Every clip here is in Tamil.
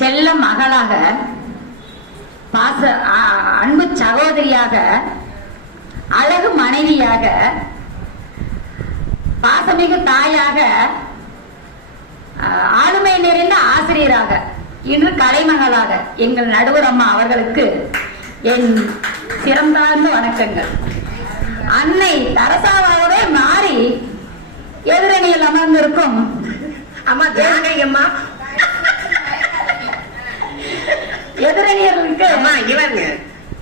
செல்ல மகளாக பாச அன்பு சகோதரியாக அழகு மனைவியாக பாசமிகு தாயாக ஆளுமை நிறைந்த ஆசிரியராக இன்று கலைமகளாக எங்கள் நடுவர் அம்மா அவர்களுக்கு என் சிறந்தார்ந்த வணக்கங்கள். அன்னை தரசாவாகவே மாறி எதிரணியில் அமர்ந்திருக்கும் அம்மா ஜானகி அம்மா எதிரணியர்களுக்கு அம்மா இவருங்க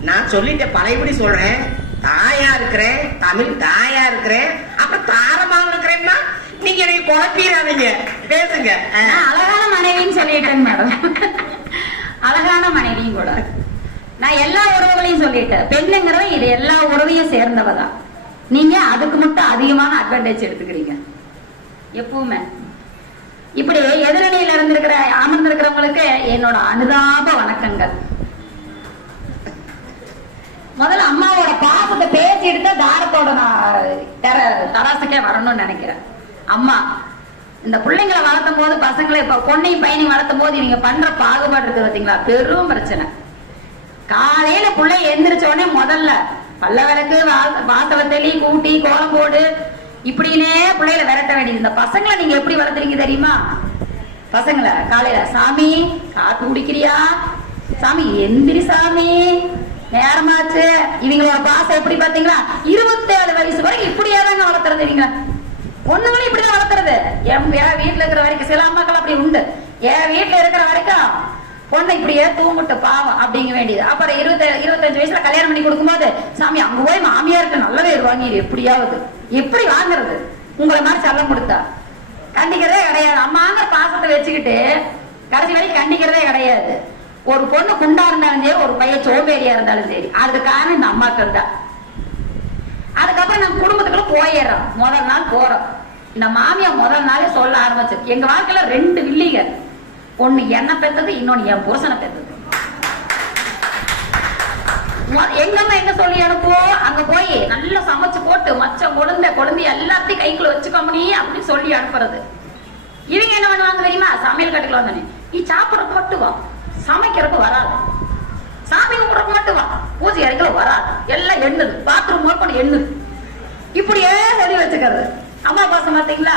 நான் சொல்லிட்டேன் பழையபடி சொல்றேன். தாயா இருக்கிறேன் தமிழ் தாயா இருக்கிறேன் அப்ப தாரமாக இருக்கிறேன்னா நீங்க எனக்கு குழப்பிடாதீங்க. பேசுங்க. அழகான மனைவின்னு சொல்லிட்டேன் மேடம். அழகான மனைவியும் கூட. நான் எல்லா உறவுகளையும் சொல்லிட்டேன். பெண்ணுங்கிறவ இது எல்லா உறவையும் சேர்ந்தவ தான் நீங்க அதுக்கு மட்டும் அதிகமான அட்வான்டேஜ் எடுத்துக்கிறீங்க. எப்பவுமே. இப்படி எதிரணியில இருந்திருக்கிற அமர்ந்திருக்கிறவங்களுக்கு என்னோட அனுதாப வணக்கங்கள். முதல்ல அம்மாவோட பாசத்தை பேசிட்டு தான் தாரத்தோட நான் தராசுக்கே வரணும்னு நினைக்கிறேன். அம்மா இந்த பிள்ளைங்களை வளர்த்தும் போது பசங்களை இப்ப பொண்ணையும் பையனையும் வளர்த்தும் போது நீங்க பண்ற பாகுபாடு இருக்கு பாத்தீங்களா? பெரும் பிரச்சனை. காலையில பிள்ளை எந்திரிச்ச உடனே முதல்ல பல்ல விளக்கு வா- தெளி கூட்டி கோலம் போடு இப்படின்னே பிள்ளைகளை விரட்ட வேண்டியது இந்த பசங்களை நீங்க எப்படி வளர்த்துறீங்க தெரியுமா? பசங்களை காலையில சாமி காத்து குடிக்கிறியா? சாமி எந்திரி சாமி நேரமாச்சு. இவங்களோட பாசம் எப்படி பாத்தீங்களா இருபத்தேழு வயசு வரைக்கும் இப்படியே தாங்க வளர்த்துறது இவங்க. பொண்ணுங்களும் இப்படிதான் வளர்த்துறது. என் வீட்டுல இருக்கிற வரைக்கும் சில அம்மாக்கள் அப்படி உண்டு. என் வீட்டுல இருக்கிற வரைக்கும் பொண்ணை இப்படியே தூங்கிட்டு பாவம் அப்படிங்க வேண்டியது. அப்புறம் இருபத்தி இருபத்தஞ்சு வயசுல கல்யாணம் பண்ணி கொடுக்கும்போது சாமி அங்க போய் மாமியாருக்கு நல்லவே பேர் வாங்கிடு எப்படியாவது. எப்படி வாங்குறது உங்களை மாதிரி செல்லம் கொடுத்தா. கண்டிக்கிறதே கிடையாது. அம்மாங்கிற பாசத்தை வச்சுக்கிட்டு கடைசி வரைக்கும் கண்டிக்கிறதே கிடையாது. ஒரு பொண்ணு குண்டா இருந்தாலும் சரி ஒரு பையன் சோம்பேறியா இருந்தாலும் சரி அதுக்கு காரணம் இந்த அம்மாக்கள் தான். அதுக்கப்புறம் நம்ம குடும்பத்துக்குள்ள போயிடுறோம். முதல் நாள் போறோம். இந்த மாமியா முதல் நாளே சொல்ல ஆரம்பிச்சு எங்க வாழ்க்கையில ரெண்டு வில்லிங்க ஒண்ணு என்ன பெத்தது இன்னொன்னு என் புருஷனை பெத்தது. எங்கம்மா எங்க சொல்லி அனுப்புவோம் அங்க போய் நல்லா சமைச்சு போட்டு மச்ச கொழுந்த குழந்தை எல்லாத்தையும் கைக்குள்ள வச்சுக்கோமணி அப்படின்னு சொல்லி அனுப்புறது. இவங்க என்ன பண்ணுவாங்க தெரியுமா? சமையல் கட்டுக்குள்ள வந்தோடனே நீ சாப்பிடறதுக்கு மட்டும் வா. வராது. சாமி கும்பிட்றதுக்கு மட்டும் வா. பூஜை அறைக்கிற வராது. எல்லாம் எண்ணுது. Bathroom open எண்ணுது. இப்படியே சொல்லி வச்சுக்கிறது. அம்மா பாசம் பார்த்தீங்களா?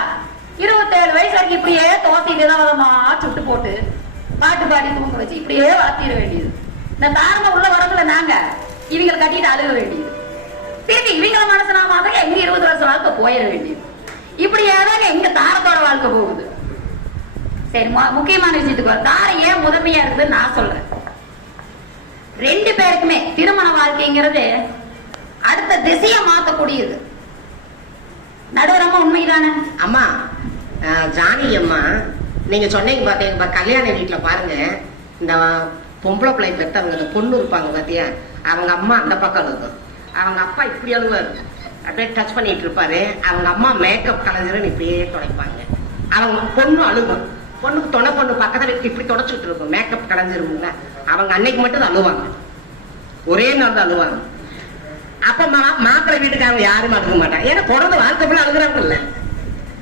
இருபத்தேழு வயசு வரைக்கும் இப்படியே தோசை விதவிதமா சுட்டு போட்டு பாட்டு பாடி தூங்க வச்சு இப்படியே வாத்திட வேண்டியது. இந்த தாரமா உள்ள வரதுல நாங்க இவங்களை கட்டிட்டு அழுக வேண்டியது. திருப்பி இவங்கள மனசனாம எங்க இருபது வருஷம் வாழ்க்கை போயிட வேண்டியது. இப்படி ஏதாவது எங்க தாரத்தோட வாழ்க்கை போகுது. சரி முக்கியமான விஷயத்துக்கு வர தாரம் ஏன் முதன்மையா இருக்குதுன்னு நான் சொல்றேன். ரெண்டு பேருக்குமே திருமண வாழ்க்கைங்கிறது அடுத்த திசையை மாத்தக்கூடியது. நடுவரமா உண்மைதானே? அம்மா ஜானகி அம்மா நீங்க சொன்னீங்க பாத்தீங்க கல்யாண வீட்டுல பாருங்க. இந்த பொம்பளை பிள்ளை பெற்றவங்க அந்த பொண்ணு இருப்பாங்க பார்த்தியா அவங்க அம்மா அந்த பக்கம் இருக்கும் அவங்க அப்பா இப்படி அழுவார். அப்படியே டச் பண்ணிட்டு இருப்பாரு. அவங்க அம்மா மேக்கப் கலைஞர்னு இப்படியே துடைப்பாங்க. அவங்க பொண்ணு அழுகும். பொண்ணுக்கு துணை பொண்ணு பக்கத்துல இப்படி தொடச்சிட்டு இருக்கும். மேக்கப் கலைஞ்சிருமுங்க அவங்க அன்னைக்கு மட்டும் தான் அழுவாங்க. ஒரே நாள் தான் அழுவாங்க. அப்ப மா- மாப்பிள்ளை வீட்டுக்காரங்க யாரும் அழுக மாட்டாங்க. ஏன்னா பிறந்த வாழ்க்கை ஃபுல்லா அழுகுறாங்கல்ல.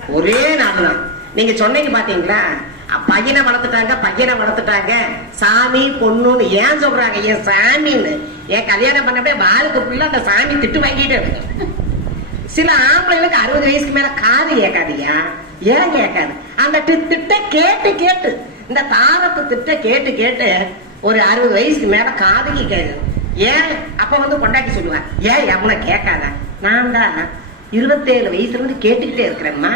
ஒரே நாள் தான் நீங்க சொன்னீங்க பாத்தீங்களா? பையனை வளர்த்துட்டாங்க பையனை வளர்த்துட்டாங்க. சாமி பொண்ணுன்னு ஏன் சொல்றாங்க? ஏன் சாமின்னு? ஏன் கல்யாணம் பண்ணப்பே வாழ்க்கை ஃபுல்லா அந்த சாமி திட்டு வாங்கிட்டே இருக்கு. சில ஆம்பளைங்களுக்கு அறுபது வயசுக்கு மேல காது கேட்காதியா? ஏன் கேட்காது? அந்த திட்ட கேட்டு கேட்டு இந்த தாரத்து திட்ட கேட்டு கேட்டு ஒரு அறுபது வயசுக்கு மேல காது கேட்காது. ஏன்? அப்ப வந்து கொண்டாட்டி சொல்லுவேன் ஏன் எவ்வளவு கேட்காத. நான் தான் இருபத்தேழு வயசுல இருந்து கேட்டுக்கிட்டே இருக்கிறேம்மா.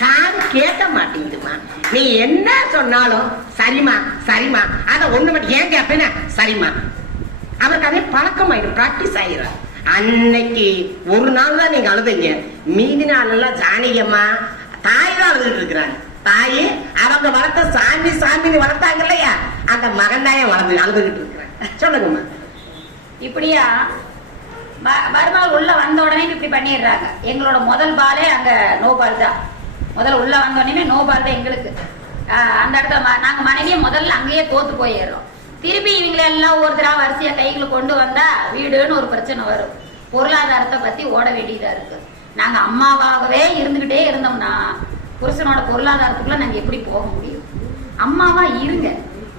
காது கேட்க மாட்டேங்குதுமா நீ என்ன சொன்னாலும் சரிம்மா சரிம்மா. அத ஒண்ணு மட்டும் ஏன் கேட்பேன்னா சரிம்மா. அவருக்கு அதே பழக்கமாயிடும் பிராக்டிஸ் ஆயிரும். அன்னைக்கு ஒரு நாள் தான் நீங்க அழுதுங்க. மீதி நாள் எல்லாம் ஜானகியம்மா தாய் தான் அழுதுட்டு இருக்கிறாங்க. தாய் அவங்க வளர்த்த சாமி சாமின்னு வளர்த்தாங்க இல்லையா? அந்த மகன் தான் வளர்ந்து அழுதுகிட்டு இருக்கிறாங்க. சொல்லுங்கம்மா. இப்படியா? ம- மறுநாள் உள்ள வந்த உடனே இப்படி பண்ணிடுறாங்க. எங்களோட முதல் பாலே அங்க நோ பால் தான். முதல்ல உள்ள வந்த உடனே நோ பால் தான் எங்களுக்கு. ஆஹ் அந்த இடத்துல நாங்க மனைவியை முதல்ல அங்கேயே தோத்து போயிடுறோம். திருப்பி இவங்களை எல்லாம் ஒருத்தரா வரிசையா கைகளை கொண்டு வந்தா வீடுன்னு ஒரு பிரச்சனை வரும். பொருளாதாரத்தை பத்தி ஓட வேண்டியதா இருக்கு. நாங்க அம்மாவாகவே இருந்துகிட்டே இருந்தோம்னா புருஷனோட பொருளாதாரத்துக்குள்ள நாங்க எப்படி போக முடியும்? அம்மாவா இருங்க.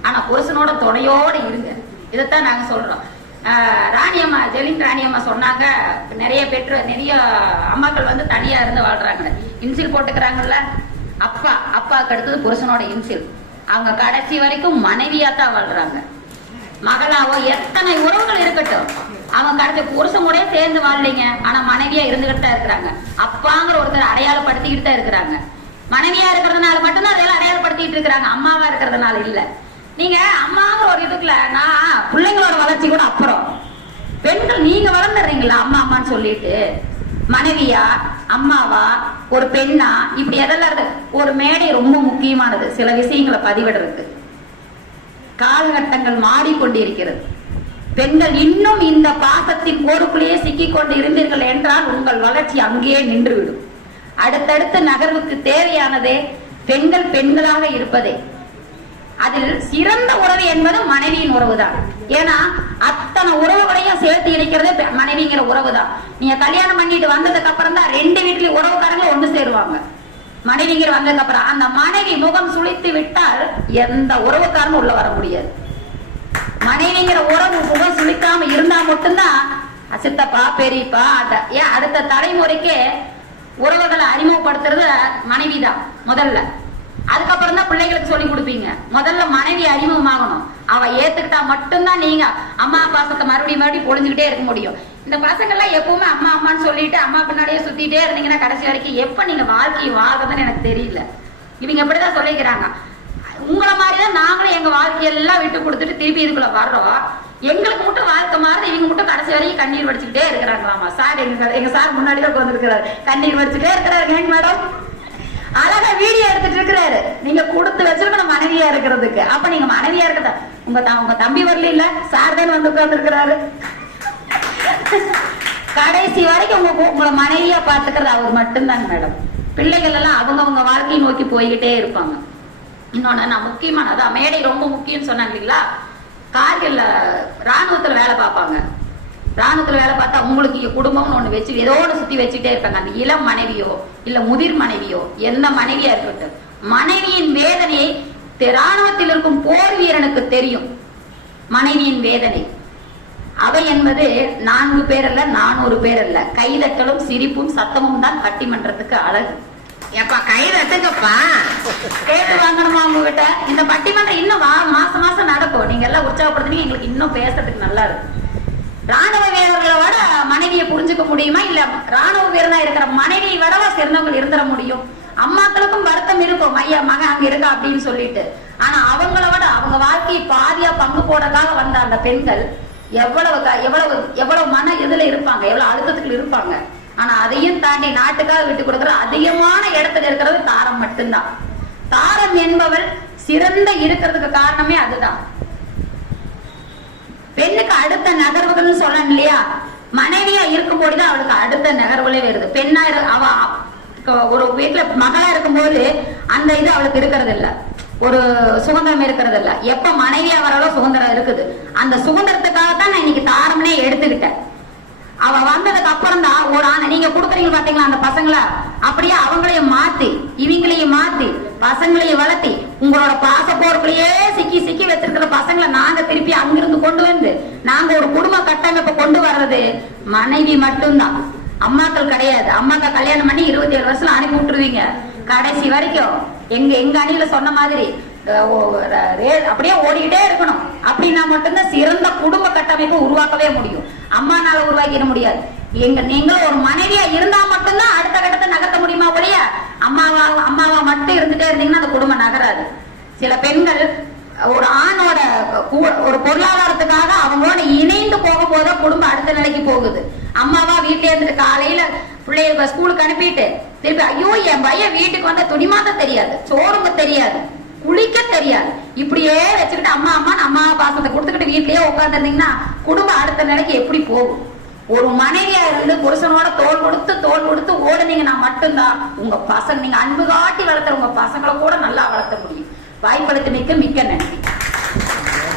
ஆனா புருஷனோட துணையோட இருங்க. இதைத்தான் நாங்க சொல்றோம். ராணியம்மா ஜெலின் ராணியம்மா சொன்னாங்க. நிறைய பெற்று நிறைய அம்மாக்கள் வந்து தனியா இருந்து வாழ்றாங்க. இன்சில் போட்டுக்கிறாங்கல்ல? அப்பா அப்பாவுக்கு அடுத்தது புருஷனோட இன்சில். அவங்க கடைசி வரைக்கும் மனைவியா தான் வாழ்றாங்க. மகளாவோ எத்தனை உறவுகள் இருக்கட்டும். அவங்க கடைசி புருஷன் கூட சேர்ந்து வாழலைங்க. ஆனா மனைவியா இருந்துகிட்டு தான் இருக்கிறாங்க. அப்பாங்கிற ஒருத்தர் அடையாளப்படுத்திக்கிட்டு தான் இருக்கிறாங்க. மனைவியா இருக்கிறதுனால மட்டும்தான் அதெல்லாம் அடையாளப்படுத்திட்டு இருக்கிறாங்க. அம்மாவா இருக்கிறதுனால இல்லை. நீங்க அம்மாங்கிற ஒரு இதுக்குள்ள நான் பிள்ளைங்களோட வளர்ச்சி கூட அப்புறம். பெண்கள் நீங்க வளர்ந்துடுறீங்களா அம்மா அம்மான்னு சொல்லிட்டு. மனைவியா அம்மாவா ஒரு பெண்ணா இப்படி எதெல்லாம் இருக்கு? ஒரு மேடை ரொம்ப முக்கியமானது சில விஷயங்களை பதிவிடுறதுக்கு. காலகட்டங்கள் மாறிக்கொண்டிருக்கிறது. பெண்கள் இன்னும் இந்த பாசத்தின் போருக்குள்ளேயே சிக்கிக் கொண்டு இருந்தீர்கள் என்றால் உங்கள் வளர்ச்சி அங்கேயே நின்றுவிடும். அடுத்தடுத்த நகர்வுக்கு தேவையானதே பெண்கள் பெண்களாக இருப்பதே. அதில் சிறந்த உறவு என்பது மனைவியின் உறவுதான். ஏன்னா அத்தனை உறவுகளையும் சேர்த்து இணைக்கிறதே பெ- மனைவிங்கிற உறவுதான். நீங்க கல்யாணம் பண்ணிட்டு வந்ததுக்கு அப்புறம் தான் ரெண்டு வீட்லயும் உறவுக்காரங்க ஒன்று சேருவாங்க. மனைவிங்கிற வந்ததுக்கு அப்புறம். அந்த மனைவி முகம் சுளித்து விட்டால் எந்த உறவுக்காரனும் உள்ள வர முடியாது. மனைவிங்கிற உறவு முகம் சுழிக்காம இருந்தா மட்டும்தான் சித்தப்பா பெரியப்பா ஏன் அடுத்த தலைமுறைக்கு உறவுகளை அறிமுகப்படுத்துறது மனைவிதான் முதல்ல. அதுக்கப்புறம் தான் பிள்ளைகளுக்கு சொல்லி கொடுப்பீங்க. முதல்ல மனைவி அறிமுகமாகணும். அவ ஏத்துக்கிட்டா மட்டும்தான் நீங்க அம்மா பாசத்தை மறுபடியும் மறுபடியும் பொழிஞ்சுக்கிட்டே இருக்க முடியும். இந்த பசங்க எல்லாம் எப்பவுமே அம்மா அம்மான்னு சொல்லிட்டு அம்மா பின்னாடியே சுத்திட்டே இருந்தீங்கன்னா கடைசி வரைக்கும் எப்ப நீங்க வாழ்க்கையை வாழ்றதுன்னு எனக்கு தெரியல. இவங்க இப்படிதான் சொல்லிக்கிறாங்க. உங்களை மாதிரிதான் நாங்களும் எங்க வாழ்க்கையெல்லாம் விட்டு கொடுத்துட்டு திருப்பி இதுக்குள்ள வர்றோம். எங்களுக்கு மட்டும் வாழ்க்கை மாறுது இவங்க மட்டும் கடைசி வரைக்கும் கண்ணீர் வடிச்சுக்கிட்டே இருக்கிறாங்களாமா? சார் எங்க எங்க சார் முன்னாடி தான் உட்காந்துருக்கிறாரு கண்ணீர் வடிச்சுட்டே இருக்கிறாரு. மேடம்? அழகா வீடியோ எடுத்துட்டு இருக்கிறாரு. நீங்க கொடுத்து வச்சிருக்கணும் மனைவியா இருக்கிறதுக்கு. அப்ப நீங்க மனைவியா இருக்கிறத உங்க த- உங்க தம்பி வரல இல்ல சார் தான் வந்து உட்கார்ந்து கடைசி வரைக்கும் உங்க உங்களை மனைவியா பாத்துக்கிறது அவர் மட்டும்தாங்க மேடம். பிள்ளைகள் எல்லாம் அவங்கவங்க வாழ்க்கையை நோக்கி போய்கிட்டே இருப்பாங்க. இன்னொன்னு நான் முக்கியமான அதான் மேடை ரொம்ப முக்கியம்னு சொன்னாங்க இல்லைங்களா? கார்கில் ராணுவத்துல வேலை பார்ப்பாங்க. ராணுவத்துல வேலை பார்த்தா உங்களுக்கு குடும்பம்னு ஒண்ணு வச்சு ஏதோ ஒண்ணு சுத்தி வச்சுட்டே இருக்காங்க அந்த இளம் மனைவியோ இல்ல முதிர் மனைவியோ எந்த மனைவியா இருக்கட்டும். மனைவியின் வேதனையை ராணுவத்தில் இருக்கும் போர் வீரனுக்கு தெரியும். மனைவியின் வேதனை. அவை என்பது நான்கு பேர் அல்ல நானூறு பேர் அல்ல கைதட்டலும் சிரிப்பும் சத்தமும் தான் பட்டிமன்றத்துக்கு அழகு. எப்பா கைதட்டுங்கப்பா கேட்டு வாங்கணுமா உங்ககிட்ட? இந்த பட்டிமன்றம் இன்னும் வா மாசம் மாசம் நடக்கும். நீங்க எல்லாம் உற்சாகப்படுத்தினீங்க எங்களுக்கு இன்னும் பேசுறதுக்கு நல்லா இருக்கும். ராணுவ வீரர்களை விட மனைவியை புரிஞ்சுக்க முடியுமா? இல்ல ராணுவ வீரனா இருக்கிற மனைவியை விடவா சிறந்தவங்க இருந்துட முடியும்? அம்மாக்களுக்கும் வருத்தம் இருக்கும். ஐயா மகன் அங்க இருக்கா அப்படின்னு சொல்லிட்டு. ஆனா அவங்கள விட அவங்க வாழ்க்கையை பாதியா பங்கு போடக்காக வந்த அந்த பெண்கள் எவ்வளவு க- எவ்வளவு எவ்வளவு மன இதுல இருப்பாங்க. எவ்வளவு அழுத்தத்துக்குள்ள இருப்பாங்க. ஆனா அதையும் தாண்டி நாட்டுக்காக விட்டு கொடுக்குற அதிகமான இடத்துல இருக்கிறது தாரம் மட்டும்தான். தாரம் என்பவள் சிறந்த இருக்கிறதுக்கு காரணமே அதுதான். பெண்ணுக்கு அடுத்த நகர்வுகள்னு சொல்றேன் இல்லையா? மனைவியா இருக்கும்போதுதான் அவளுக்கு அடுத்த நகர்வுகளே வருது. பெண்ணா இரு அவ ஒரு வீட்டுல மகளா இருக்கும்போது அந்த இது அவளுக்கு இருக்கிறது இல்ல. ஒரு சுதந்திரம் இருக்கிறது இல்ல. எப்ப மனைவியா வரவோ சுதந்திரம் இருக்குது. அந்த சுதந்திரத்துக்காக தான் நான் இன்னைக்கு தாரமனே எடுத்துக்கிட்டேன். அவ வந்ததுக்கு அப்புறம் தான் ஒரு ஆணை நீங்க கொடுக்குறீங்க பாத்தீங்களா அந்த பசங்களை? அப்படியே அவங்களையும் மாத்தி இவங்களையும் மாத்தி பசங்களையும் வளர்த்தி உங்களோட பாச போருக்குள்ளேயே சிக்கி சிக்கி வச்சிருக்கிற பசங்களை நாங்க திருப்பி அங்கிருந்து கொண்டு வந்து நாங்க ஒரு குடும்ப கட்டமைப்பை கொண்டு வர்றது மனைவி மட்டும்தான். அம்மாக்கள் கிடையாது. அம்மாக்கள் கல்யாணம் பண்ணி இருபத்தி ஏழு வருஷம் அனுப்பி விட்டுருவீங்க. கடைசி வரைக்கும் எங்க எங்க அணியில சொன்ன மாதிரி அப்படியே ஓடிக்கிட்டே இருக்கணும். அப்படின்னா மட்டும்தான் சிறந்த குடும்ப கட்டமைப்பு உருவாக்கவே முடியும். அம்மானால உருவாக்கிட முடியாது. எங்க நீங்களும் ஒரு மனைவியா இருந்தா மட்டும்தான் அடுத்த கட்டத்தை நகர்த்த முடியுமா ஒழிய அம்மாவா அம்மாவா மட்டும் இருந்துட்டே இருந்தீங்கன்னா சில பெண்கள் ஒரு ஆணோட ஒரு பொருளாதாரத்துக்காக அவங்களோட இணைந்து போக போது குடும்பம் அடுத்த நிலைக்கு போகுது. அம்மாவா வீட்டுல இருந்துட்டு காலையில பிள்ளைய ஸ்கூலுக்கு அனுப்பிட்டு திருப்பி ஐயோ என் பையன் வீட்டுக்கு வந்தா துணிமாத்த தெரியாது சோறுங்க தெரியாது குளிக்க தெரியாது. இப்படியே வச்சுக்கிட்டு அம்மா அம்மா அம்மா பாசத்தை கொடுத்துக்கிட்டு வீட்லயே உட்காந்துருந்தீங்கன்னா குடும்பம் அடுத்த நிலைக்கு எப்படி போகும்? ஒரு மனைவியா இருந்து புருஷனோட தோல் கொடுத்து தோல் கொடுத்து ஓடுனீங்கன்னா மட்டும்தான் உங்க பசங்க நீங்க அன்பு காட்டி வளர்த்துற உங்க பசங்களை கூட நல்லா வளர்த்த முடியும். வாய்ப்பளித்து மிக்க மிக்க நன்றி.